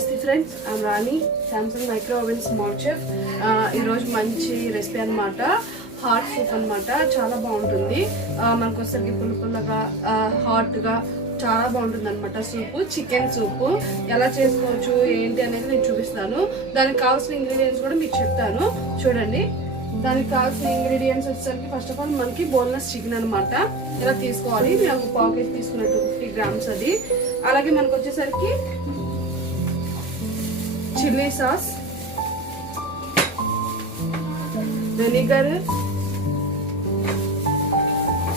నమస్తే friends, I'm Rani, Samsung micro oven smart chef. ఈరోజు మంచి రెసిపీ అనమాట, హాట్ సూప్ అనమాట. చాలా బాగుంటుంది. మనకు వచ్చేసరికి పుల్ల పుల్లగా హాట్గా చాలా బాగుంటుంది అనమాట. సూపు, చికెన్ సూపు ఎలా చేసుకోవచ్చు ఏంటి అనేది నేను చూపిస్తాను. దానికి కావాల్సిన ఇంగ్రీడియంట్స్ కూడా మీకు చెప్తాను, చూడండి. దానికి కావాల్సిన ఇంగ్రీడియంట్స్ వచ్చేసరికి ఫస్ట్ ఆఫ్ ఆల్ మనకి బోన్లెస్ చికెన్ అనమాట. ఇలా తీసుకోవాలి. నేను ఒక పాకెట్ తీసుకున్నట్టు 50 grams అది. అలాగే మనకు వచ్చేసరికి chilli sauce, vinegar,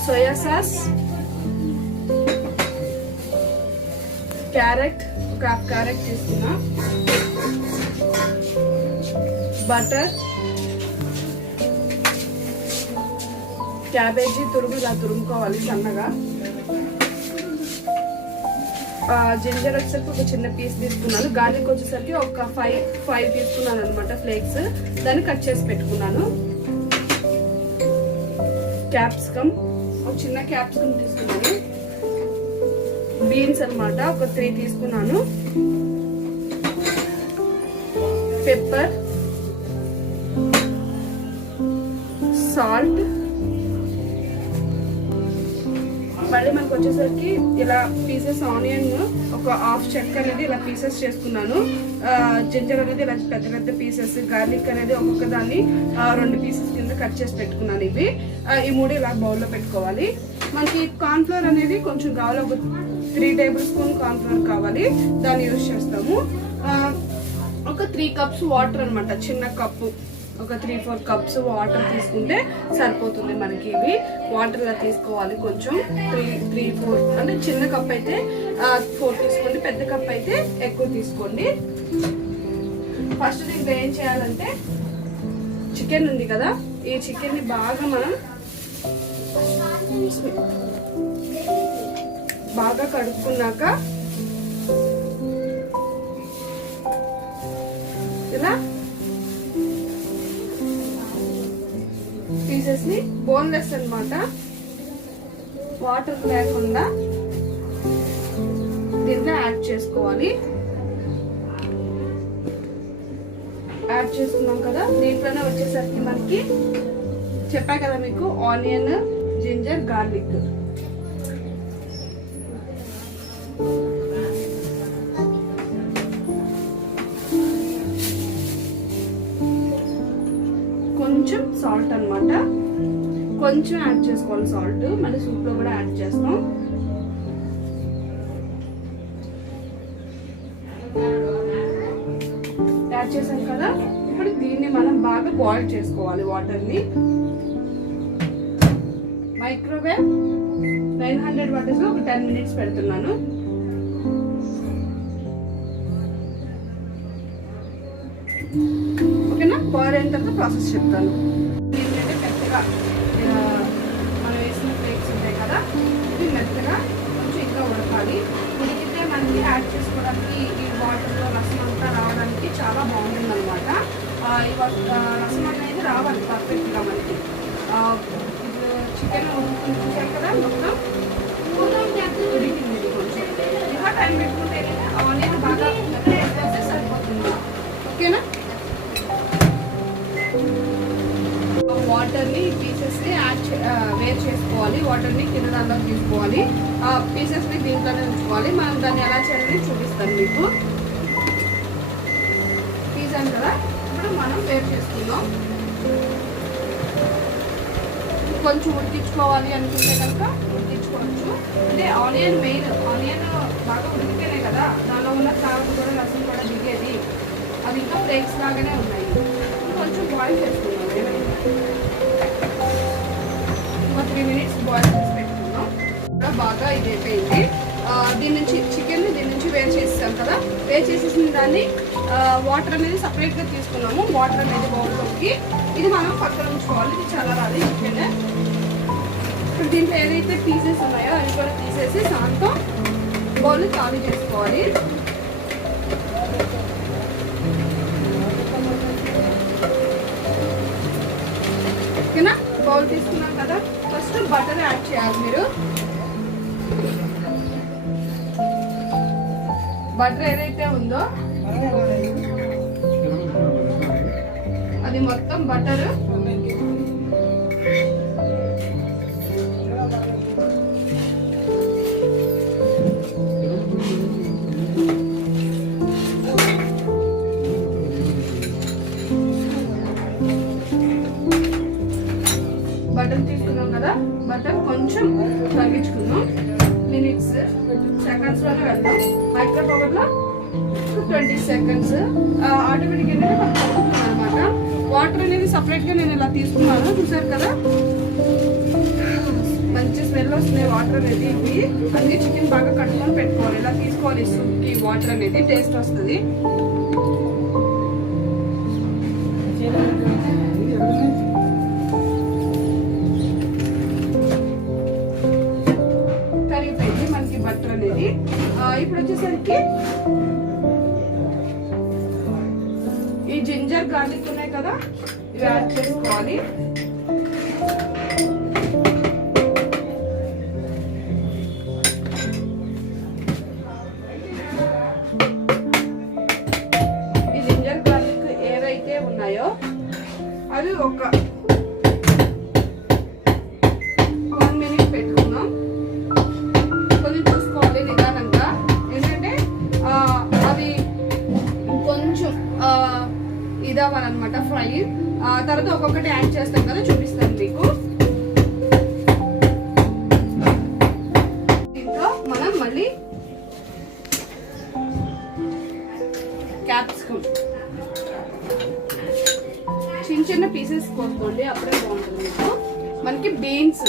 soya sauce, carrot, ఒక హాఫ్ క్యారెట్ తీసుకున్నా, బటర్, క్యాబేజీ తురుముకోవాలి సన్నగా, జింజర్ వచ్చేసరికి ఒక చిన్న పీస్ తీసుకున్నాను, గార్లిక్ వచ్చేసరికి ఒక 5 తీసుకున్నాను అనమాట ఫ్లేక్స్, దాన్ని కట్ చేసి పెట్టుకున్నాను, క్యాప్సికమ్, ఒక చిన్న క్యాప్సికమ్ తీసుకున్నాను, బీన్స్ అనమాట ఒక 3 తీసుకున్నాను, పెప్పర్, సాల్ట్. మళ్ళీ మనకు వచ్చేసరికి ఇలా పీసెస్ ఆనియన్ ఒక హాఫ్ చెక్క అనేది ఇలా పీసెస్ చేసుకున్నాను, జింజర్ అనేది ఇలా పెద్ద పెద్ద పీసెస్, గార్లిక్ అనేది ఒక్కొక్క దాన్ని 2 పీసెస్ కింద కట్ చేసి పెట్టుకున్నాను. ఇవి ఈ 3 ఇలా బౌల్లో పెట్టుకోవాలి. మనకి కార్న్ఫ్లోర్ అనేది కొంచెం కావాలి, ఒక 3 టేబుల్ స్పూన్ కార్న్ఫ్లోర్ కావాలి, దాన్ని యూజ్ చేస్తాము. ఒక 3 cups వాటర్ అనమాట, చిన్న కప్పు, ఒక 3-4 cups వాటర్ తీసుకుంటే సరిపోతుంది మనకి. ఇవి వాటర్ ఇలా తీసుకోవాలి, కొంచెం 3-4 అంటే చిన్న కప్ అయితే 4 తీసుకోండి, పెద్ద కప్ అయితే ఎక్కువ తీసుకోండి. ఫస్ట్ దీంట్లో ఏం చేయాలంటే, చికెన్ ఉంది కదా, ఈ చికెన్ని బాగా మనం బాగా కడుక్కున్నాక ఇలా పీసెస్ ని బోన్లెస్ అన్నమాట, వాటర్ లేకుండా దీంట్లో యాడ్ చేసుకోవాలి. యాడ్ చేసుకున్నాం కదా, దీంట్లోనే వచ్చేసరికి మనకి చెప్పా కదా మీకు, ఆనియన్, జింజర్, గార్లిక్, కొంచెం సాల్ట్ అన్నమాట, కొంచెం యాడ్ చేసుకోవాలి సాల్ట్, మళ్ళీ సూప్ లో కూడా యాడ్ చేస్తాం. యాడ్ చేసాం కదా, ఇప్పుడు దీన్ని మనం బాగా బాయిల్ చేసుకోవాలి. వాటర్ని మైక్రోవేవ్ 900 watts లో ఒక 10 minutes పెడుతున్నాను. ఓకేనా? బాయిల్ అయిన తర్వాత ప్రాసెస్ చెప్తాను. ఏంటంటే మెత్తగా మనం వేసిన ఫ్లేక్స్ ఉంటాయి కదా, ఇది మెత్తగా కొంచెం ఇంకా ఉడకాలి. ఉడికితే మనకి యాడ్ చేసుకోవడానికి ఈ వాటర్లో రసం అంతా రావడానికి చాలా బాగుంటుంది అనమాట. రసం అనేది రావాలి పర్ఫెక్ట్గా మనకి. చికెన్ చూసాం కదా, మొత్తం ఉడికింది. ఇది కొంచెం ఇంకా టైం పెట్టుకుంటే ఆనియన్ బాగా వేస్తే సరిపోతుంది. ఓకేనా? వాటర్ని పీసెస్ని వేర్ చేసుకోవాలి, వాటర్ని కింద దాంట్లో తీసుకోవాలి, ఆ పీసెస్ని దీంట్లోనే ఉంచుకోవాలి. మనం దాన్ని ఎలా చేయాలని చూపిస్తాను మీకు. తీసాను కదా, ఇప్పుడు మనం వేర్ చేసుకుందాం. కొంచెం ఉడికించుకోవాలి అనుకుంటే కనుక ఉడికించుకోవచ్చు. అంటే ఆనియన్ మెయిన్, ఆనియన్ బాగా ఉడికితేనే కదా దానిలో ఉన్న కారం కూడా రసం కూడా దిగేది. అది ఇంకా ఫ్లేక్స్ లాగానే ఉన్నాయి. కొంచెం బాయిల్ చేసుకుందాం, ఒక 3 minutes బాయిల్ చేసి పెట్టుకుందాం. బాగా ఇది అయిపోయింది. దీని నుంచి చికెన్ దీని నుంచి వేర్ చేసాం కదా, వేర్ చేసేసిన దాన్ని వాటర్ అనేది సపరేట్గా తీసుకున్నాము. వాటర్ అనేది బౌల్లోకి ఇది మనం పక్కన ఉంచుకోవాలి. ఇది చల్లారాలి చికెన్. ఇప్పుడు దీంట్లో ఏదైతే పీసెస్ ఉన్నాయో అవి కూడా తీసేసి దాంతో బౌల్ ఖాళీ చేసుకోవాలి. ఓకేనా? బౌల్ తీసుకున్నాం కదా, ఫస్ట్ బటర్ యాడ్ చేయాలి మీరు. బటర్ ఏదైతే ఉందో అది మొత్తం బటర్. బటర్ తీసుకున్నాం కదా, బటర్ కొంచెం తగ్గించుకున్నాం. మినిట్స్ సెకండ్స్ లోనే వెళ్దాం. మైక్రో పవర్ లో 20 సెకండ్స్. ఆటోమేటిక్ ఏంటంటే మనకు తగ్గుతుంది అనమాట. వాటర్ అనేది సపరేట్ గా నేను ఇలా తీసుకున్నాను, చూసారు కదా, మంచి స్మెల్ వస్తున్నాయి వాటర్ అనేది. ఇవి అన్ని చికెన్ బాగా కట్టుకొని పెట్టుకోవాలి, ఇలా తీసుకోవాలి. సూప్కి వాటర్ అనేది టేస్ట్ వస్తుంది. కరిగిపోయింది మనకి బటర్ అనేది. ఇప్పుడు వచ్చేసరికి ఈ జింజర్ గార్లిక్ ఉన్నాయి కదా, ఇవి యాడ్ చేసుకోవాలి. ఈ జింజర్ గార్లిక్ ఏవైతే ఉన్నాయో అవి ఒక 1 మినిట్ పెట్టుకుందాం. కొంచెం చూసుకోవాలి నిదానంగా, ఎందుకంటే అది కొంచెం ఇదవ్వాలన్నమాట ఫ్రై. తర్వాత ఒక్కొక్కటి యాడ్ చేస్తాం కదా, చూపిస్తాను మీకు. దీంట్లో మనం మళ్ళీ క్యాప్సికమ్ చిన్న చిన్న పీసెస్ కోసుకోండి, అప్పుడే బాగుంటుంది మీకు. మనకి బీన్స్,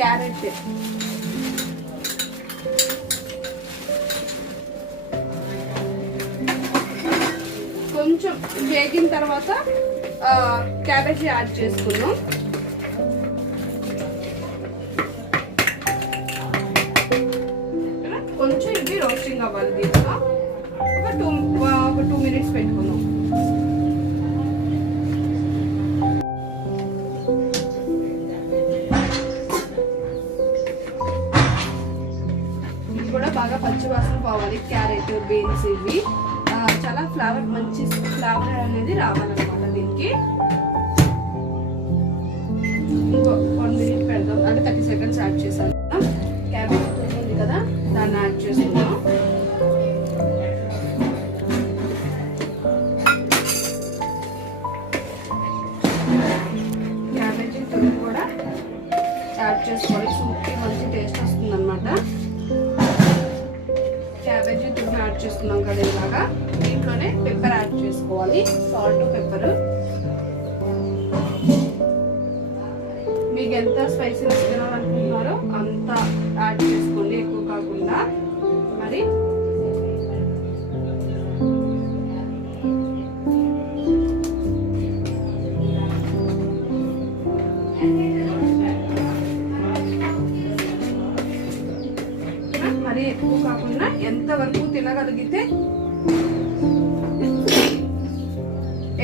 క్యారెట్, కొంచెం వేగిన తర్వాత క్యాబేజీ యాడ్ చేసుకున్నాం. కొంచెం ఇది రోస్టింగ్ అవ్వాలి. దీంట్లో ఒక 2 మినిట్స్ పెట్టుకుందాం. ఇది కూడా బాగా పచ్చి వాసన పోవాలి. క్యారెట్, బీన్స్ ఇవి చాలా ఫ్లేవర్, మంచి ఫ్లేవర్ అనేది రావాలన్నమాట దీనికి. ఇంకో 1 మినిట్ పెడదాం, అంటే 30 సెకండ్స్ యాడ్ చేశాను. క్యాబేజ్ ఉంది కదా, దాన్ని యాడ్ చేసుకుందాం. క్యాబేజీ తురుము కూడా యాడ్ చేసుకోవాలి, సూప్కి మంచి టేస్ట్ వస్తుంది అనమాట. క్యాబేజీ తురుము యాడ్ చేసుకున్నాం కదా ఇలాగా. దీంట్లోనే పెప్పర్ యాడ్ చేసుకోవాలి, సాల్ట్, పెప్పర్. మీకు ఎంత స్పైసీనెస్ తినాలనుకుంటున్నారో అంత యాడ్ చేసుకోండి, ఎక్కువ కాకుండా. మరి మరి ఎక్కువ కాకుండా ఎంతవరకు తినగలిగితే,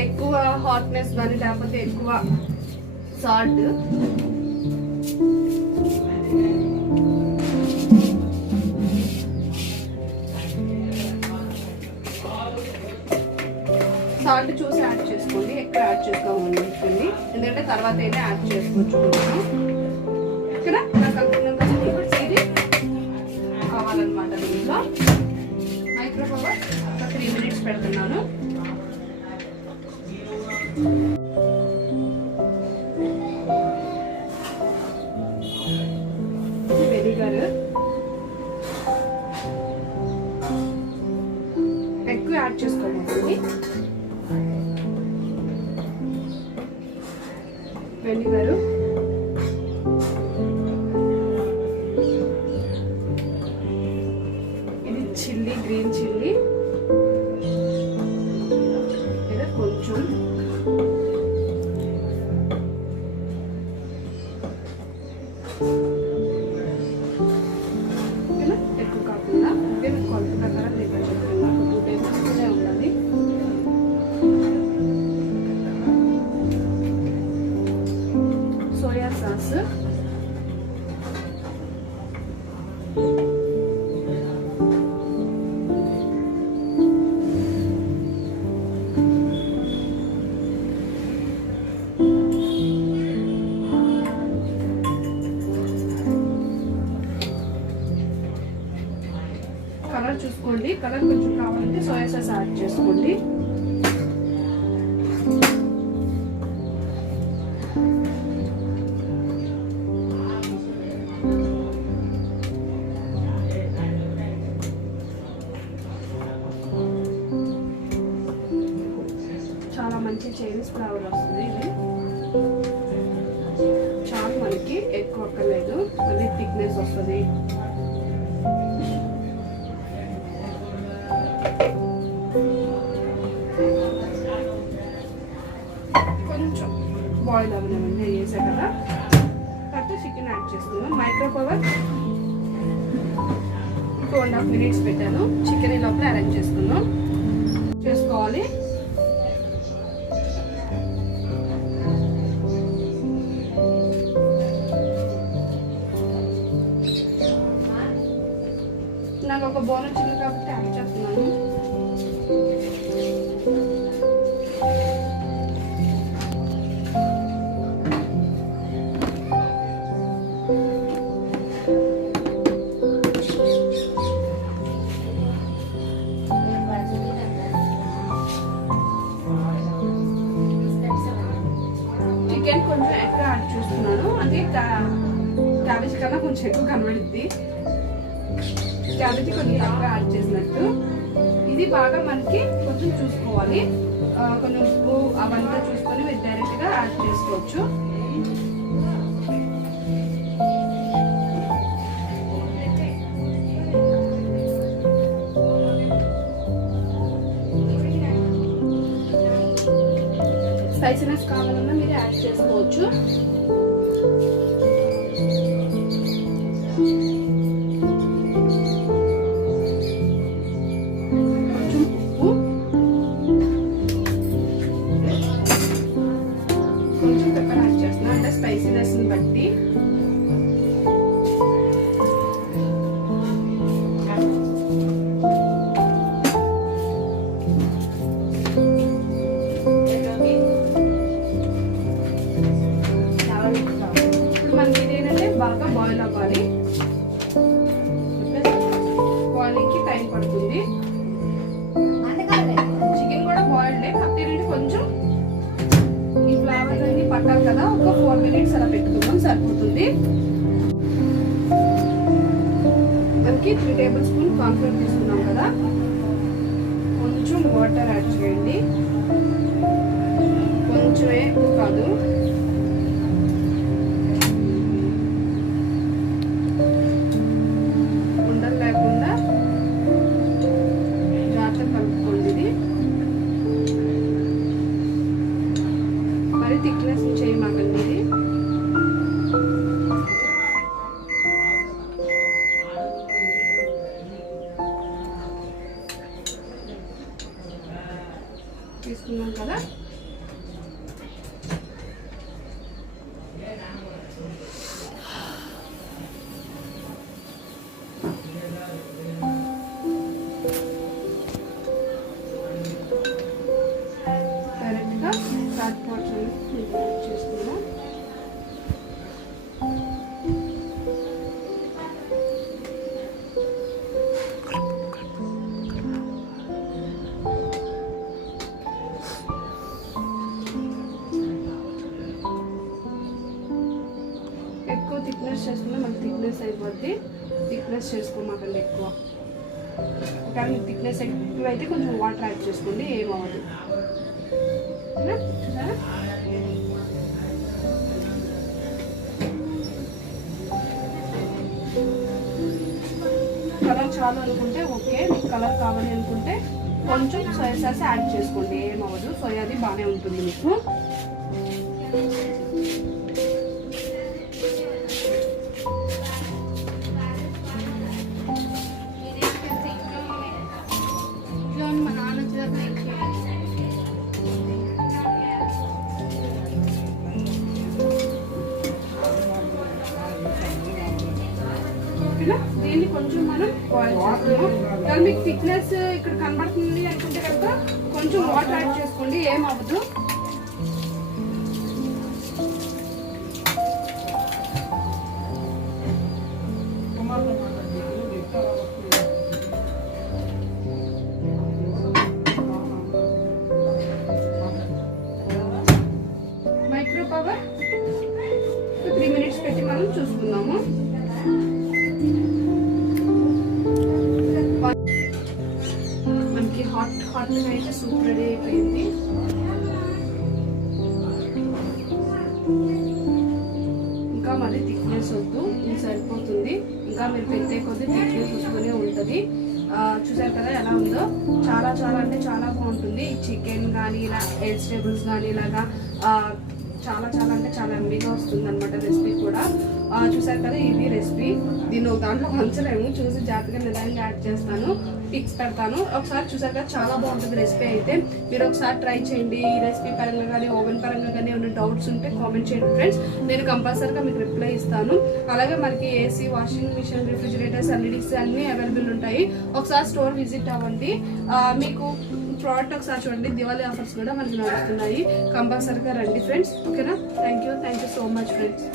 ఎక్కువ హాట్నెస్ కానీ లేకపోతే ఎక్కువ సాల్ట్, సాల్ట్ చూసి యాడ్ చేసుకోండి, ఎక్కువ యాడ్ చేసుకోవాలి. ఎందుకంటే తర్వాత అయితే యాడ్ చేసుకోవచ్చు. ఇక్కడ నాకు అనుకున్నాం కదా, ఇప్పుడు ఇది కావాలన్నమాట. దీంట్లో మైక్రో పవర్ ఒక 3 మినిట్స్ పెడుతున్నాను. వెనిగర్ ఎక్కువ యాడ్ చేసుకోవాలి. వెనిగర్, ఇది చిల్లీ, గ్రీన్ చిల్లీ, ఇది కొంచెం. ఎక్కువ కాకుండా కొలత ప్రకారం దగ్గర చెప్తున్నా, 2 టేబుల్ స్పూనే ఉండాలి. సోయా సాస్, కలర్ చూసుకోండి. కలర్ కొంచెం కావాలంటే సోయా సాస్ యాడ్ చేసుకోండి. చాలా మంచి చైనీస్ ఫ్లేవర్ వస్తుంది. ఇది చాలా మనకి ఎక్కువ అక్కర్లేదు, మళ్ళీ థిక్నెస్ వస్తుంది. కొంచెం బాయిల్ అవ్వలేమండి వేసా కదా. తర్వాత చికెన్ యాడ్ చేసుకున్నాం. మైక్రో పవర్ 2.5 minutes పెట్టాను. చికెన్ ఈ లోపల అరేంజ్ చేసుకున్నాం చేసుకోవాలి. నాకు ఒక బోన్ వచ్చింది కాబట్టి యాడ్ చేస్తున్నాను. చికెన్ కొంచెం ఎక్కువ యాడ్ చేస్తున్నాను, అంటే క్యాబేజ్ కన్నా కొంచెం ఎక్కువ కనబడుద్ది. క్యాబేజీ కొంచెం తక్కువ యాడ్ చేసినట్టు. ఇది బాగా మనకి కొంచెం చూసుకోవాలి, కొంచెం ఉప్పు అవంతా చూసుకొని మీరు డైరెక్ట్గా యాడ్ చేసుకోవచ్చు. స్పైసీనెస్ కావాలన్నా మీరు యాడ్ చేసుకోవచ్చు. కొంచెం పెప్పర్ యాడ్ చేస్తున్నా, అంటే స్పైసీనెస్ని బట్టి. ఇప్పుడు మనకి ఇదేంటంటే బాగా బాయిల్ అవ్వాలి. బాయిలింగ్కి టైం పడుతుంది. చికెన్ కూడా బాయిల్డ్, కాకపోతే కొంచెం ఈ ఫ్లేవర్స్ అన్ని పట్టాలి కదా. ఒక 4 minutes అలా పెట్టుకుందాం, సరిపోతుంది. మనకి 3 tablespoon కార్న్ఫ్లోర్ తీసుకున్నాం కదా. కొంచెం వాటర్ యాడ్ చేయండి, కొంచెమే కాదు. ఉండలు లేకుండా జాగ్రత్తగా కలుపుకోండి. ఇది మరి థిక్నెస్ చేయమాకండి. ఇది తీసుకున్నాం కదా. డైరెక్ట్గా ఫ్యాట్ పోర్షన్ చేసుకున్నాం. ఎక్కువ థిక్నెస్ చేసుకున్నా మనకి థిక్నెస్ అయిపోద్ది. థిక్నెస్ చేసుకోమాకండి ఎక్కువ, కానీ థిక్నెస్ ఎక్కువ అయితే కొంచెం వాటర్ యాడ్ చేసుకోండి, ఏమవ్వదు. కలర్ చాలు అనుకుంటే ఓకే, మీకు కలర్ కావాలి అనుకుంటే కొంచెం సోయా సాస్ యాడ్ చేసుకోండి, ఏమవ్వదు. సోయాది బాగానే ఉంటుంది మీకు. దీన్ని కొంచెం మనం బాయిల్ చేస్తున్నాం. కానీ మీకు థిక్నెస్ ఇక్కడ కనబడుతుంది అనుకుంటే కనుక కొంచెం వాటర్ యాడ్ చేసుకోండి, ఏమవ్వదు. హాట్గా అయితే సూప్ రెడీ అయిపోయింది. ఇంకా మరి థిక్నెస్ వద్దు, ఇది సరిపోతుంది. ఇంకా మీరు పెట్టే కొద్దీ థిక్నెస్ వస్తూనే ఉంటుంది. చూసారు కదా ఎలా ఉందో, చాలా చాలా అంటే చాలా బాగుంటుంది. చికెన్ కానీ ఇలా వెజిటేబుల్స్ కానీ ఇలాగా చాలా చాలా అంటే చాలా ఎమ్మీగా వస్తుంది అనమాట రెసిపీ కూడా. చూసారు కదా ఇది రెసిపీ. దీన్ని ఒక దాంట్లో పంచలేము, చూసి జాగ్రత్తగా నిదానంగా యాడ్ చేస్తాను, పిక్స్ పెడతాను. ఒకసారి చూసారు కదా చాలా బాగుంటుంది రెసిపీ అయితే. మీరు ఒకసారి ట్రై చేయండి. ఈ రెసిపీ పరంగా కానీ ఓవెన్ పరంగా కానీ ఏమైనా డౌట్స్ ఉంటే కామెంట్ చేయండి ఫ్రెండ్స్, నేను కంపల్సరీగా మీకు రిప్లై ఇస్తాను. అలాగే మనకి AC, washing machine, refrigerators, LEDs అన్నీ అవైలబుల్ ఉంటాయి. ఒకసారి స్టోర్ విజిట్ అవ్వండి. మీకు ప్రోడక్ట్ ఒకసారి చూడండి, దివాళీ ఆఫర్స్ కూడా మనకి నడుస్తున్నాయి. కంపల్సరీగా రండి ఫ్రెండ్స్, ఓకేనా? Thank you so much friends.